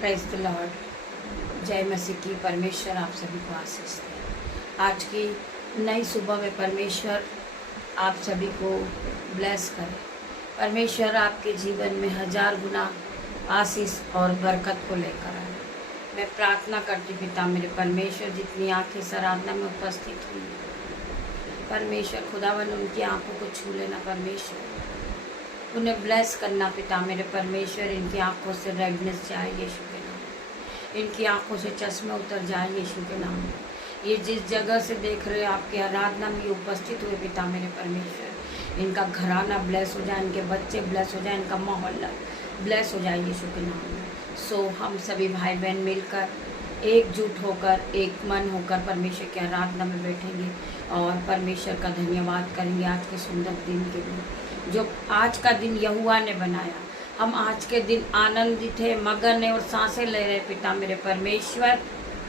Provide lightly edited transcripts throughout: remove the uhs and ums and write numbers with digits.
Praise the Lord. जय मसीह की। परमेश्वर आप सभी को आशीष दे। आज की नई सुबह में परमेश्वर आप सभी को ब्लेस करे। परमेश्वर आपके जीवन में 1000 गुना आशीष और बरकत को लेकर आए। मैं प्रार्थना करती पिता मेरे परमेश्वर, जितनी आंखें इस आराधना में उपस्थित हुई, परमेश्वर खुदावन उनकी आंखों को छू लेना, परमेश्वर उन्हें ब्लेस करना पिता मेरे परमेश्वर। इनकी आंखों से रेडनेस जाए यीशु के नाम, इनकी आंखों से चश्मे उतर जाए यीशु के नाम। ये जिस जगह से देख रहे हैं आपकी आराधना में ये उपस्थित हुए पिता मेरे परमेश्वर, इनका घराना ब्लेस हो जाए, इनके बच्चे ब्लेस हो जाए, इनका मोहल्ला ब्लेस हो जाए यीशु के नाम में। सो हम सभी भाई बहन मिलकर एकजुट होकर एक मन होकर परमेश्वर की आराधना में बैठेंगे और परमेश्वर का धन्यवाद करेंगे आज के सुंदर दिन के लिए जो आज का दिन यहोवा ने बनाया। हम आज के दिन आनंदित है, मगन है और सांसें ले रहे पिता मेरे परमेश्वर।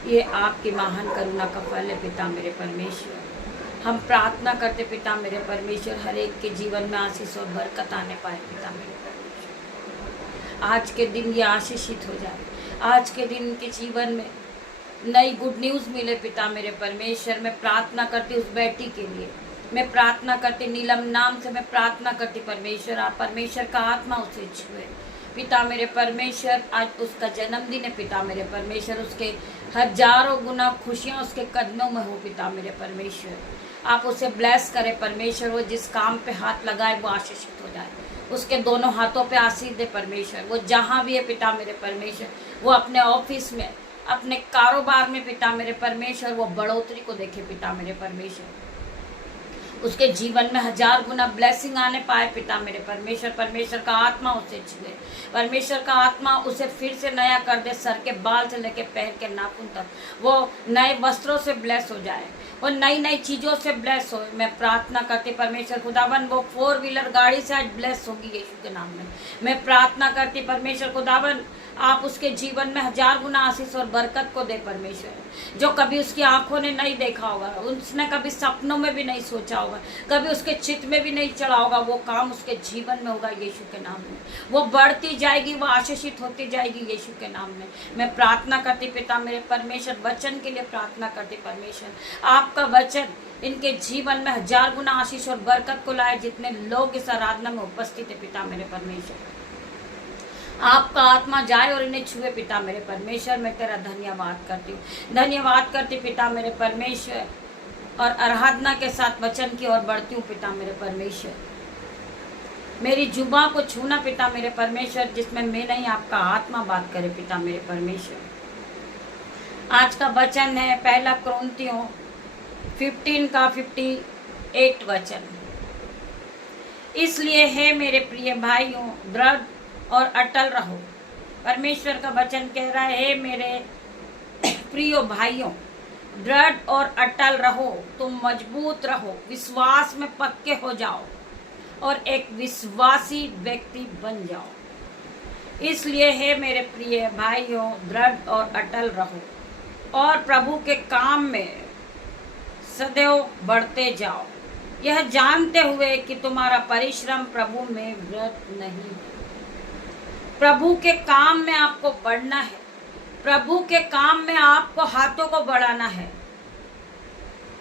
ये आपकी महान करुणा का फल है पिता मेरे परमेश्वर। हम प्रार्थना करते पिता मेरे परमेश्वर, हर एक के जीवन में आशीष और बरकत आने पाए पिता मेरे परमेश्वर। आज के दिन ये आशीषित हो जाए, आज के दिन के जीवन में नई गुड न्यूज़ मिले पिता मेरे परमेश्वर। मैं प्रार्थना करती उस बेटी के लिए, मैं प्रार्थना करती नीलम नाम से मैं प्रार्थना करती परमेश्वर, आप परमेश्वर का आत्मा उसे छुए पिता मेरे परमेश्वर। आज उसका जन्मदिन है पिता मेरे परमेश्वर, उसके 1000 गुना खुशियाँ उसके कदमों में हो पिता मेरे परमेश्वर। आप उसे ब्लेस करें परमेश्वर, वो जिस काम पे हाथ लगाए वो आशीषित हो जाए, उसके दोनों हाथों पे आशीष दे परमेश्वर। वो जहाँ भी है पिता मेरे परमेश्वर, वो अपने ऑफिस में, अपने कारोबार में पिता मेरे परमेश्वर, वो बढ़ोतरी को देखे पिता मेरे परमेश्वर। उसके जीवन में 1000 गुना ब्लेसिंग आने पाए पिता मेरे परमेश्वर। परमेश्वर का आत्मा उसे छुए, परमेश्वर का आत्मा उसे फिर से नया कर दे, सर के बाल से लेके पैर के नाखून तक वो नए वस्त्रों से ब्लेस हो जाए, वो नई नई चीज़ों से ब्लेस हो। मैं प्रार्थना करती परमेश्वर खुदावन, वो 4 व्हीलर गाड़ी से आज ब्लेस होगी यीशु के नाम में। मैं प्रार्थना करती परमेश्वर खुदावन, आप उसके जीवन में 1000 गुना आशीष और बरकत को दे परमेश्वर। जो कभी उसकी आंखों ने नहीं देखा होगा, उसने कभी सपनों में भी नहीं सोचा होगा, कभी उसके चित्त में भी नहीं चढ़ा होगा, वो काम उसके जीवन में होगा यीशु के नाम में। वो बढ़ती जाएगी, वो आशीषित होती जाएगी यीशु के नाम में। मैं प्रार्थना करती पिता मेरे परमेश्वर, वचन के लिए प्रार्थना करती परमेश्वर, आपका वचन इनके जीवन में 1000 गुना आशीष और बरकत को लाए। जितने लोग इस आराधना में उपस्थित है पिता मेरे परमेश्वर, आपका आत्मा जाए और इन्हें छुए पिता मेरे परमेश्वर। मैं तेरा धन्यवाद करती हूँ, धन्यवाद करती पिता मेरे परमेश्वर, और आराधना के साथ वचन की ओर बढ़ती हूँ पिता मेरे परमेश्वर। मेरी जुबां को छूना पिता मेरे परमेश्वर, जिसमें मैं नहीं आपका आत्मा बात करे पिता मेरे परमेश्वर। आज का वचन है 1 कुरिन्थियों 15 का 58 वचन। इसलिए है मेरे प्रिय भाइयों, दृढ़ और अटल रहो। परमेश्वर का वचन कह रहा है, मेरे प्रिय भाइयों, दृढ़ और अटल रहो, तुम मजबूत रहो, विश्वास में पक्के हो जाओ और एक विश्वासी व्यक्ति बन जाओ। इसलिए है मेरे प्रिय भाइयों, दृढ़ और अटल रहो और प्रभु के काम में सदैव बढ़ते जाओ, यह जानते हुए कि तुम्हारा परिश्रम प्रभु में व्यर्थ नहीं है। प्रभु के काम में आपको बढ़ना है, प्रभु के काम में आपको हाथों को बढ़ाना है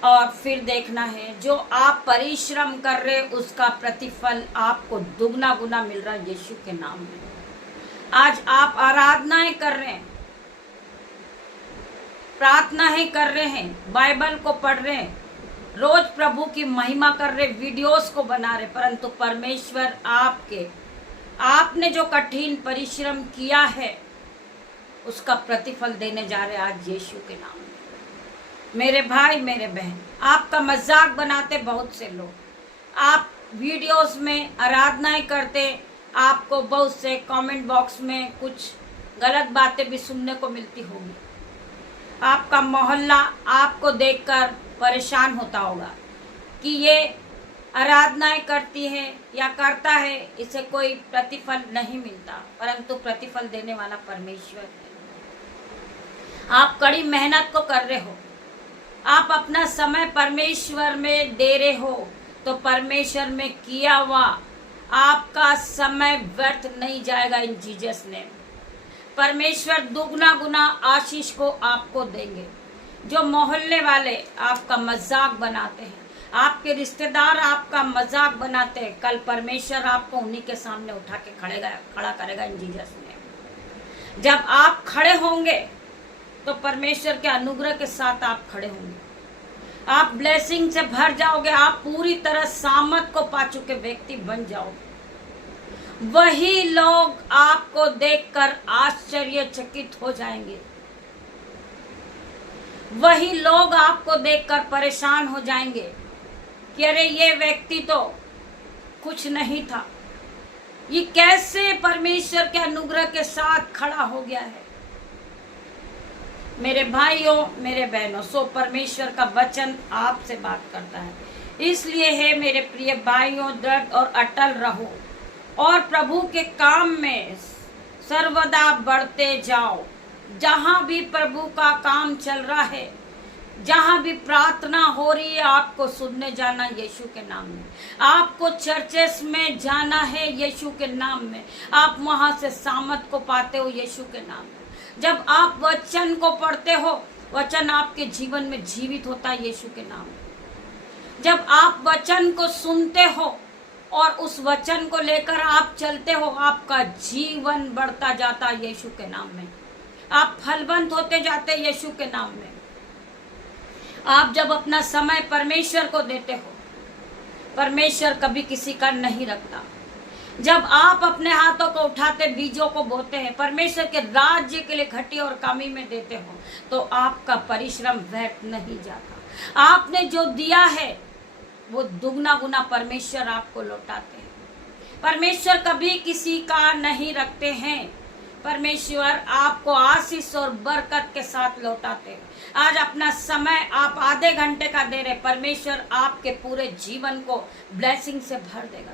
और फिर देखना है जो आप परिश्रम कर रहे उसका प्रतिफल आपको दुगना गुना मिल रहा है यीशु के नाम में। आज आप आराधनाएं कर रहे हैं, प्रार्थनाएं कर रहे हैं, बाइबल को पढ़ रहे हैं, रोज प्रभु की महिमा कर रहे, वीडियोस को बना रहे, परंतु परमेश्वर आपने जो कठिन परिश्रम किया है उसका प्रतिफल देने जा रहे आज यीशु के नाम में। मेरे भाई मेरे बहन, आपका मजाक बनाते बहुत से लोग, आप वीडियोस में आराधनाएं करते, आपको बहुत से कमेंट बॉक्स में कुछ गलत बातें भी सुनने को मिलती होगी। आपका मोहल्ला आपको देखकर परेशान होता होगा कि ये आराधनाएं करती है या करता है, इसे कोई प्रतिफल नहीं मिलता, परंतु प्रतिफल देने वाला परमेश्वर है। आप कड़ी मेहनत को कर रहे हो, आप अपना समय परमेश्वर में दे रहे हो, तो परमेश्वर में किया हुआ आपका समय व्यर्थ नहीं जाएगा इन जीसस नेम। परमेश्वर दुगना गुना आशीष को आपको देंगे। जो मोहल्ले वाले आपका मजाक बनाते हैं, आपके रिश्तेदार आपका मजाक बनाते हैं, कल परमेश्वर आपको उन्हीं के सामने उठा के खड़ा करेगा इन जीसस ने। जब आप खड़े होंगे तो परमेश्वर के अनुग्रह के साथ आप खड़े होंगे, आप ब्लेसिंग से भर जाओगे, आप पूरी तरह सामर्थ को पा चुके व्यक्ति बन जाओगे। वही लोग आपको देखकर आश्चर्यचकित हो जाएंगे, वही लोग आपको देखकर परेशान हो जाएंगे कि अरे ये व्यक्ति तो कुछ नहीं था, ये कैसे परमेश्वर के अनुग्रह के साथ खड़ा हो गया है। मेरे भाइयों, मेरे बहनों, सो परमेश्वर का वचन आपसे बात करता है। इसलिए है मेरे प्रिय भाइयों, दृढ़ और अटल रहो और प्रभु के काम में सर्वदा बढ़ते जाओ। जहां भी प्रभु का काम चल रहा है, जहां भी प्रार्थना हो रही है, आपको सुनने जाना यीशु के नाम में। आपको चर्चेस में जाना है यीशु के नाम में। आप वहां से सामर्थ को पाते हो यीशु के नाम में। जब आप वचन को पढ़ते हो, वचन आपके जीवन में जीवित होता है यीशु के नाम में। जब आप वचन को सुनते हो और उस वचन को लेकर आप चलते हो, आपका जीवन बढ़ता जाता है यीशु के नाम में। आप फलवंत होते जाते हैं यीशु के नाम में। आप जब अपना समय परमेश्वर को देते हो, परमेश्वर कभी किसी का नहीं रखता। जब आप अपने हाथों को उठाते बीजों को बोते हैं, परमेश्वर के राज्य के लिए घटी और कमी में देते हो, तो आपका परिश्रम व्यर्थ नहीं जाता। आपने जो दिया है वो दुगना गुना परमेश्वर आपको लौटाते हैं। परमेश्वर कभी किसी का नहीं रखते हैं, परमेश्वर आपको आशीष और बरकत के साथ लौटाते हैं। आज अपना समय आप आधे घंटे का दे रहे, परमेश्वर आपके पूरे जीवन को ब्लेसिंग से भर देगा।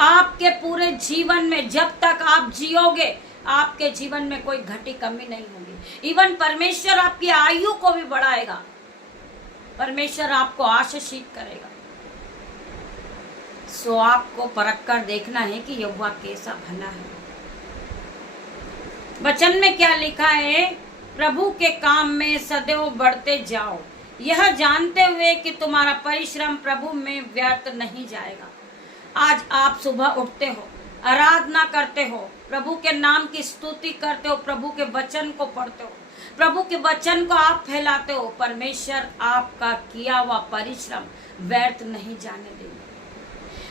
आपके पूरे जीवन में जब तक आप जियोगे, आपके जीवन में कोई घटी कमी नहीं होगी। इवन परमेश्वर आपकी आयु को भी बढ़ाएगा, परमेश्वर आपको आशीषित करेगा। सो आपको परख कर देखना है कि यहोवा कैसा भला है। वचन में क्या लिखा है? प्रभु के काम में सदैव बढ़ते जाओ, यह जानते हुए कि तुम्हारा परिश्रम प्रभु में व्यर्थ नहीं जाएगा। आज आप सुबह उठते हो, आराधना करते हो, प्रभु के नाम की स्तुति करते हो, प्रभु के वचन को पढ़ते हो, प्रभु के वचन को आप फैलाते हो, परमेश्वर आपका किया हुआ परिश्रम व्यर्थ नहीं जाने देंगे।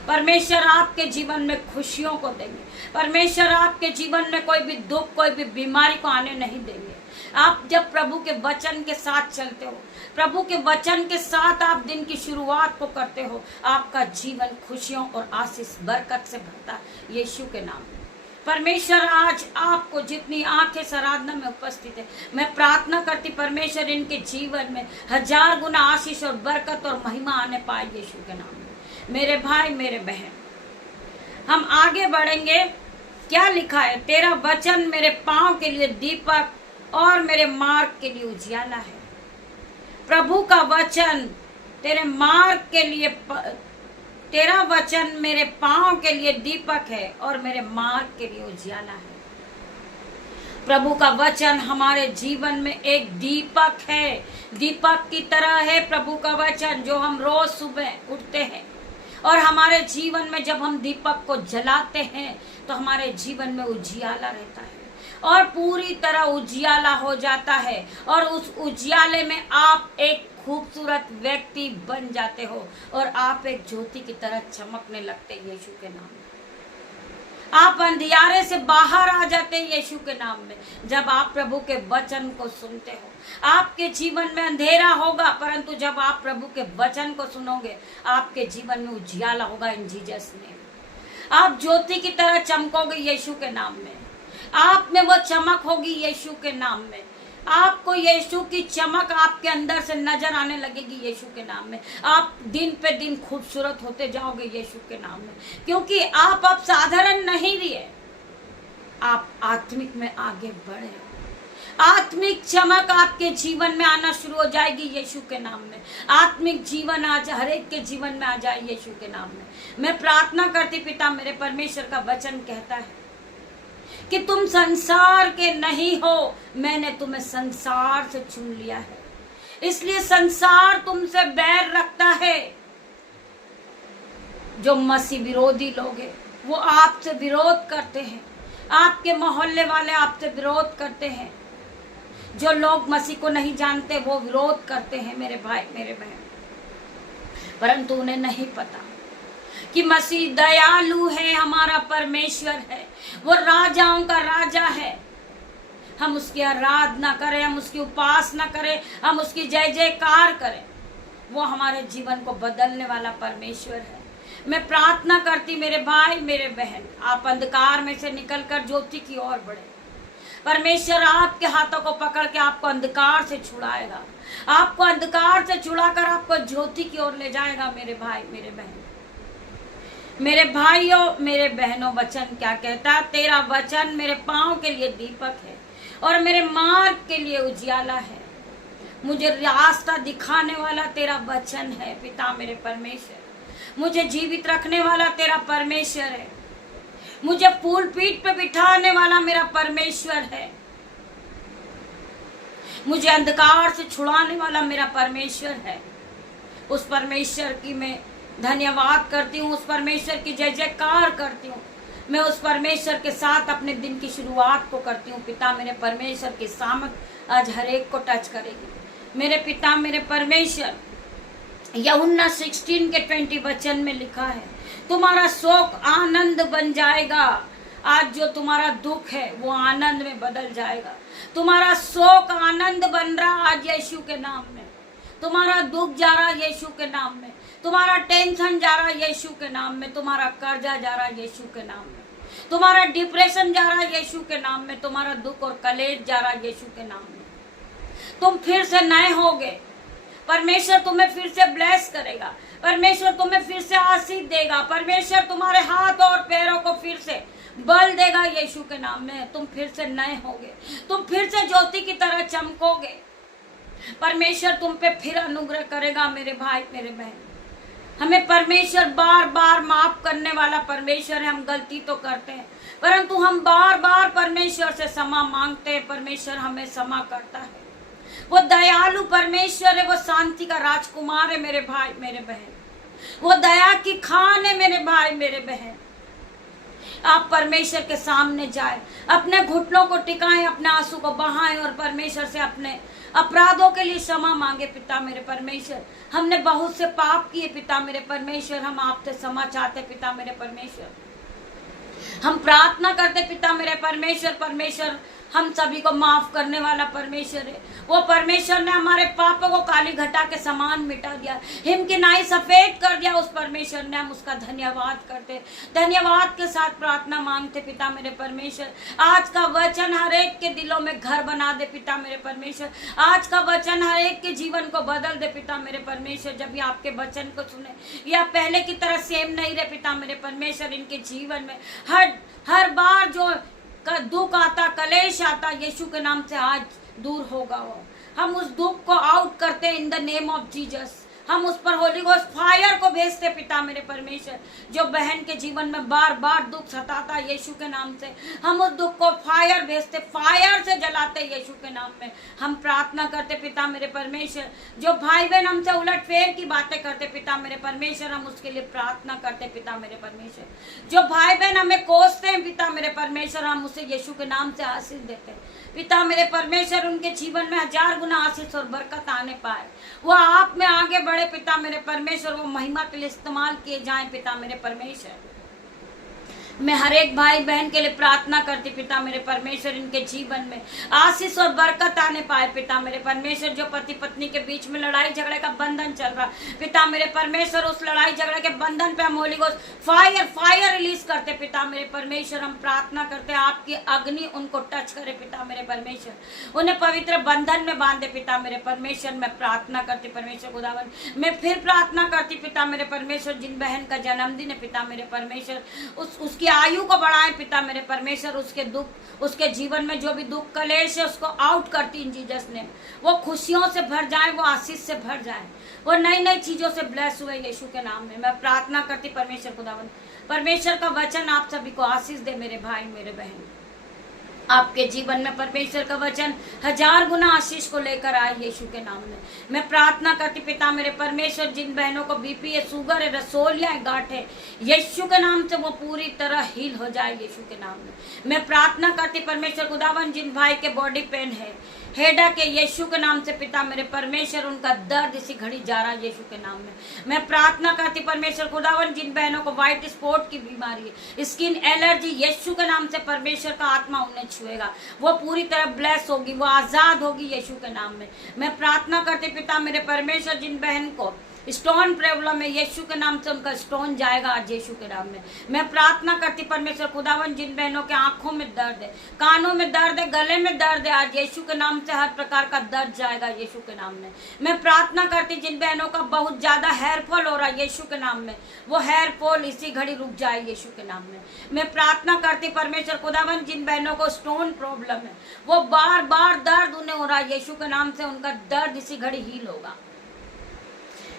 परमेश्वर आपके जीवन में खुशियों को देंगे। परमेश्वर आपके जीवन में कोई भी दुख, कोई भी बीमारी को आने नहीं देंगे। आप जब प्रभु के वचन के साथ चलते हो, प्रभु के वचन के साथ आप दिन की शुरुआत को करते हो, आपका जीवन खुशियों और आशीष बरकत से भरता है यीशु के नाम में। परमेश्वर आज आपको जितनी आंखें इस आराधना में उपस्थित है, मैं प्रार्थना करती परमेश्वर इनके जीवन में 1000 गुना आशीष और बरकत और महिमा आने पाए यीशु के नाम में। मेरे भाई, मेरे बहन, हम आगे बढ़ेंगे। क्या लिखा है? तेरा वचन मेरे पांव के लिए दीपक और मेरे मार्ग के लिए उजियाला है। प्रभु का वचन तेरे मार्ग के लिए, तेरा वचन मेरे पांव के लिए दीपक है और मेरे मार्ग के लिए उजियाला है। प्रभु का वचन हमारे जीवन में एक दीपक है, दीपक की तरह है प्रभु का वचन, जो हम रोज सुबह उठते हैं और हमारे जीवन में जब हम दीपक को जलाते हैं तो हमारे जीवन में उजियाला रहता है और पूरी तरह उजियाला हो जाता है और उस उजियाले में आप एक खूबसूरत व्यक्ति बन जाते हो और आप एक ज्योति की तरह चमकने लगते हैं यीशु के नाम में। आप अंधियारे से बाहर आ जाते हैं यीशु के नाम में जब आप प्रभु के वचन को सुनते हो। आपके जीवन में अंधेरा होगा, परंतु जब आप प्रभु के वचन को सुनोगे आपके जीवन में उजियाला होगा इन जीसस नेम। आप ज्योति की तरह चमकोगे यीशु के नाम में। आप में वो चमक होगी यीशु के नाम में। आपको यीशु की चमक आपके अंदर से नजर आने लगेगी यीशु के नाम में। आप दिन पे दिन खूबसूरत होते जाओगे यीशु के नाम में, क्योंकि आप अब साधारण नहीं रहे, आप आत्मिक में आगे बढ़े। आत्मिक चमक आपके जीवन में आना शुरू हो जाएगी यीशु के नाम में। आत्मिक जीवन आज हर एक के जीवन में आ जाए यीशु के नाम में। मैं प्रार्थना करती पिता मेरे परमेश्वर का वचन कहता है कि तुम संसार के नहीं हो, मैंने तुम्हें संसार से चुन लिया है। इसलिए संसार तुमसे बैर रखता है। जो मसीह विरोधी लोग हैं वो आपसे विरोध करते हैं, आपके मोहल्ले वाले आपसे विरोध करते हैं। जो लोग मसीह को नहीं जानते वो विरोध करते हैं मेरे भाई मेरे बहन, परंतु उन्हें नहीं पता कि मसीह दयालु है, हमारा परमेश्वर है, वो राजाओं का राजा है। हम उसकी आराधना करें, हम उसकी उपासना करें, हम उसकी जय जयकार करें, वो हमारे जीवन को बदलने वाला परमेश्वर है। मैं प्रार्थना करती मेरे भाई मेरे बहन, आप अंधकार में से निकलकर ज्योति की ओर बढ़े। परमेश्वर आपके हाथों को पकड़ के आपको अंधकार से छुड़ाएगा, आपको अंधकार से छुड़ाकर आपको ज्योति की ओर ले जाएगा मेरे भाई मेरे बहन। मेरे भाइयों मेरे बहनों, वचन क्या कहता है? तेरा वचन मेरे पांव के लिए दीपक है और मेरे मार्ग के लिए उजियाला है। मुझे रास्ता दिखाने वाला तेरा वचन है पिता मेरे परमेश्वर। मुझे जीवित रखने वाला तेरा परमेश्वर है। मुझे फूल पीठ पे बिठाने वाला मेरा परमेश्वर है। मुझे अंधकार से छुड़ाने वाला मेरा परमेश्वर है। उस परमेश्वर की मैं धन्यवाद करती हूँ, उस परमेश्वर की जय जयकार करती हूँ। मैं उस परमेश्वर के साथ अपने दिन की शुरुआत को करती हूँ। पिता मेरे परमेश्वर की सामर्थ आज हर एक को टच करेगी। मेरे पिता मेरे परमेश्वर, यूहन्ना 16 के 20 वचन में लिखा है, तुम्हारा शोक आनंद बन जाएगा। आज जो तुम्हारा दुख है वो आनंद में बदल जाएगा। तुम्हारा शोक आनंद बन रहा आज यीशु के नाम में। तुम्हारा दुख जा रहा यीशु के नाम में। तुम्हारा टेंशन जा रहा यीशु के नाम में। तुम्हारा कर्जा जा रहा यीशु के नाम में। तुम्हारा डिप्रेशन जा रहा यीशु के नाम में। तुम्हारा दुख और कलेश जा रहा यीशु के नाम में। तुम फिर से नए होगे। परमेश्वर तुम्हें फिर से ब्लेस करेगा। परमेश्वर तुम्हें फिर से आशीष देगा। परमेश्वर तुम्हारे हाथ और पैरों को फिर से बल देगा यीशु के नाम में। तुम फिर से नए होगे। तुम फिर से ज्योति की तरह चमकोगे। परमेश्वर तुम पे फिर अनुग्रह करेगा मेरे भाई मेरे बहन। हमें परमेश्वर बार बार माफ करने वाला परमेश्वर है। हम गलती तो करते हैं, परंतु हम बार बार परमेश्वर से क्षमा मांगते हैं। परमेश्वर हमें क्षमा करता है। वो दयालु परमेश्वर है। वो शांति का राजकुमार है मेरे भाई मेरे बहन। वो दया की खान है मेरे भाई मेरे बहन। आप परमेश्वर के सामने जाए, अपने घुटनों को टिकाएं, अपने आंसू को बहाएं और परमेश्वर से अपने अपराधों के लिए क्षमा मांगे। पिता मेरे परमेश्वर, हमने बहुत से पाप किए पिता मेरे परमेश्वर। हम आपसे क्षमा चाहते पिता मेरे परमेश्वर। हम प्रार्थना करते पिता मेरे परमेश्वर। परमेश्वर हम सभी को माफ करने वाला परमेश्वर है। वो परमेश्वर ने हमारे पापों को काली घटा के समान मिटा दिया, हिम की नाई सफेद कर दिया। उस परमेश्वर ने हम उसका धन्यवाद करते, धन्यवाद के साथ प्रार्थना मांगते पिता मेरे परमेश्वर। आज का वचन हर एक के दिलों में घर बना दे पिता मेरे परमेश्वर। आज का वचन हर एक के जीवन को बदल दे पिता मेरे परमेश्वर। जब ये आपके वचन को सुने या पहले की तरह सेम नहीं रहे पिता मेरे परमेश्वर। इनके जीवन में हर बार जो दुख आता, कलेश आता, यीशु के नाम से आज दूर होगा। वो हम उस दुख को आउट करते हैं in the name of Jesus. हम उस पर होली गोस्ट फायर को भेजते पिता मेरे परमेश्वर। जो बहन के जीवन में बार बार दुख सताता यीशु के नाम से, हम उस दुख को फायर भेजते, फायर से जलाते यीशु के नाम में। हम प्रार्थना करते पिता मेरे परमेश्वर। जो भाई बहन हमसे उलटफेर की बातें करते पिता मेरे परमेश्वर, हम उसके लिए प्रार्थना करते पिता मेरे परमेश्वर। जो भाई बहन हमें कोसते हैं पिता मेरे परमेश्वर, हम उसे यीशु के नाम से आशीष देते हैं पिता मेरे परमेश्वर। उनके जीवन में 1000 गुना आशीष और बरकत आने पाए। वो आप में आगे बढ़े पिता मेरे परमेश्वर। वो महिमा के लिए इस्तेमाल किए जाएं पिता मेरे परमेश्वर। मैं हर एक भाई बहन के लिए प्रार्थना करती पिता मेरे परमेश्वर। इनके जीवन में आशीष और बरकत आने पाए पिता मेरे परमेश्वर। जो पति पत्नी के बीच में लड़ाई झगड़े का बंधन चल रहा पिता मेरे परमेश्वर, उस लड़ाई झगड़े के बंधन पे हम होली गोस्ट फायर रिलीज करते पिता मेरे परमेश्वर। हम प्रार्थना करते आपकी अग्नि उनको टच करे पिता मेरे परमेश्वर। उन्हें पवित्र बंधन में बांधे पिता मेरे परमेश्वर। मैं प्रार्थना करती परमेश्वर खुदावन। मैं फिर प्रार्थना करती पिता मेरे परमेश्वर। जिन बहन का जन्मदिन है पिता मेरे परमेश्वर, उसकी आयु को बढ़ाए पिता मेरे परमेश्वर। उसके दुख, उसके जीवन में जो भी दुख कलेश है उसको आउट करती इन जीसस ने। वो खुशियों से भर जाए, वो आशीष से भर जाए, वो नई नई चीजों से ब्लेस हुए यीशु के नाम में। मैं प्रार्थना करती परमेश्वर खुदावन। परमेश्वर का वचन आप सभी को आशीष दे मेरे भाई मेरे बहन। आपके जीवन में परमेश्वर का वचन 1000 गुना आशीष को लेकर आए यीशु के नाम में। मैं प्रार्थना करती पिता मेरे परमेश्वर, जिन बहनों को बीपी है, शुगर है, रसोलियाँ है, गांठ है, यीशु के नाम से वो पूरी तरह हील हो जाए यीशु के नाम में। मैं प्रार्थना करती परमेश्वर खुदावन, जिन भाई के बॉडी पेन है, हेडा के, यीशु के नाम से पिता मेरे परमेश्वर उनका दर्द इसी घड़ी जा रहा है यीशु के नाम में। मैं प्रार्थना करती परमेश्वर खुदावन, जिन बहनों को व्हाइट स्पॉट की बीमारी है, स्किन एलर्जी, यीशु के नाम से परमेश्वर का आत्मा उन्हें छुएगा, वो पूरी तरह ब्लेस होगी, वो आजाद होगी यीशु के नाम में। मैं प्रार्थना करती पिता मेरे परमेश्वर, जिन बहन को स्टोन प्रॉब्लम है, यीशु के नाम से उनका स्टोन जाएगा आज यीशु के नाम में। मैं प्रार्थना करती परमेश्वर खुदावन, जिन बहनों के आंखों में दर्द है, कानों में दर्द है, गले में दर्द है, आज यीशु के नाम से हर प्रकार का दर्द जाएगा यीशु के नाम में। मैं प्रार्थना करती जिन बहनों का बहुत ज्यादा हेयर फॉल हो रहा है यीशु के नाम में, वो हेयर फॉल इसी घड़ी रुक जाए यीशु के नाम में। मैं प्रार्थना करती परमेश्वर खुदावन, जिन बहनों को स्टोन प्रॉब्लम है, वो बार बार दर्द उन्हें हो रहा है यीशु के नाम से उनका दर्द इसी घड़ी हील होगा।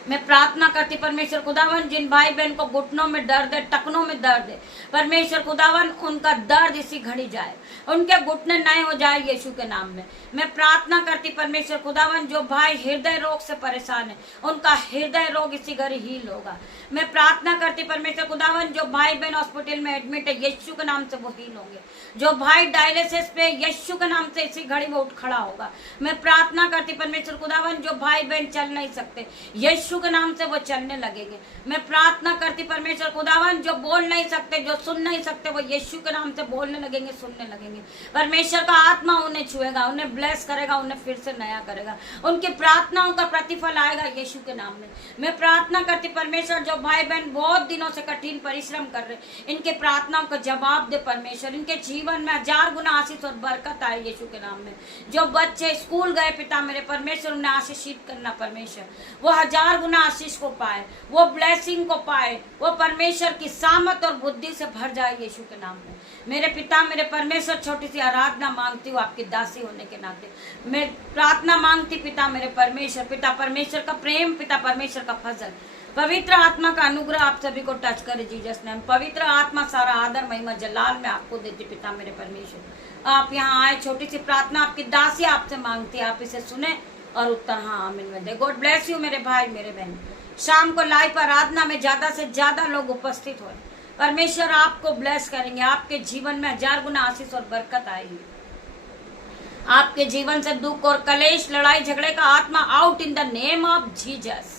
मैं प्रार्थना करती परमेश्वर खुदावन, जिन भाई बहन को घुटनों में दर्द है, टखनों में दर्द है, परमेश्वर खुदावन उनका दर्द इसी घड़ी जाए, उनके घुटने नए हो जाए यीशु के नाम में। मैं प्रार्थना करती परमेश्वर खुदावन, जो भाई हृदय रोग से परेशान है, उनका हृदय रोग इसी घड़ी हील होगा। मैं प्रार्थना करती परमेश्वर खुदावन, जो भाई बहन हॉस्पिटल में एडमिट है, यीशु के नाम से वो हील होंगे। जो भाई डायलिसिस पे, यीशु के नाम से इसी घड़ी वो उठ खड़ा होगा। मैं प्रार्थना करती परमेश्वर खुदावन, जो भाई बहन चल नहीं सकते, यीशु के नाम से वो चलने लगेंगे। मैं प्रार्थना करती परमेश्वर खुदावन, जो बोल नहीं सकते, जो सुन नहीं सकते, वो यीशु के नाम से बोलने लगेंगे, सुनने लगेंगे। परमेश्वर का आत्मा उन्हें छुएगा, उन्हें ब्लेस करेगा, उन्हें फिर से नया करेगा, उनकी प्रार्थनाओं का प्रतिफल आएगा यीशु के नाम में। मैं प्रार्थना करती परमेश्वर, जो भाई बहन बहुत दिनों से कठिन परिश्रम कर रहे, इनके प्रार्थनाओं का जवाब दे परमेश्वर, इनके जीवन में 1000 गुना आशीष और बरकत आए यीशु के नाम में। जो बच्चे स्कूल गए पिता मेरे परमेश्वर, उन्हें आशीषित करना परमेश्वर, वो 1000 गुना आशीष को पाए, वो ब्लेसिंग को पाए, वो परमेश्वर की सामर्थ और बुद्धि से भर जाए यीशु के नाम में। मेरे पिता मेरे परमेश्वर, छोटी सी आराधना मांगती हूँ आपकी दासी होने के नाते। मैं प्रार्थना मांगती पिता मेरे परमेश्वर, पिता परमेश्वर का प्रेम, पिता परमेश्वर का फजल, पवित्र आत्मा का अनुग्रह आप सभी को टच करे जीसस नेम। पवित्र आत्मा सारा आदर महिमा जलाल में आपको देती पिता मेरे परमेश्वर। आप यहाँ आए, छोटी सी प्रार्थना आपकी दासी आपसे मांगती है, आप इसे सुने और उत्तर हाँ आमीन में दे। गॉड ब्लेस यू मेरे भाई मेरे बहन। शाम को लाइव आराधना में ज्यादा से ज्यादा लोग उपस्थित हो, परमेश्वर आपको ब्लेस करेंगे, आपके जीवन में 1000 गुना आशीष और बरकत आएगी। आपके जीवन से दुख और कलेश, लड़ाई झगड़े का आत्मा out in the name of Jesus.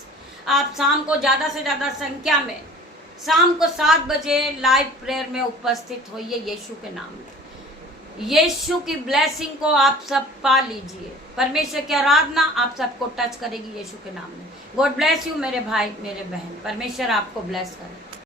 आप शाम को ज्यादा से ज्यादा संख्या में शाम को 7 बजे लाइव प्रेयर में उपस्थित होइए यीशु के नाम में। यीशु की ब्लेसिंग को आप सब पा लीजिए। परमेश्वर की आराधना आप सबको टच करेगी यीशु के नाम में। गॉड ब्लेस यू मेरे भाई मेरे बहन। परमेश्वर आपको ब्लेस करे।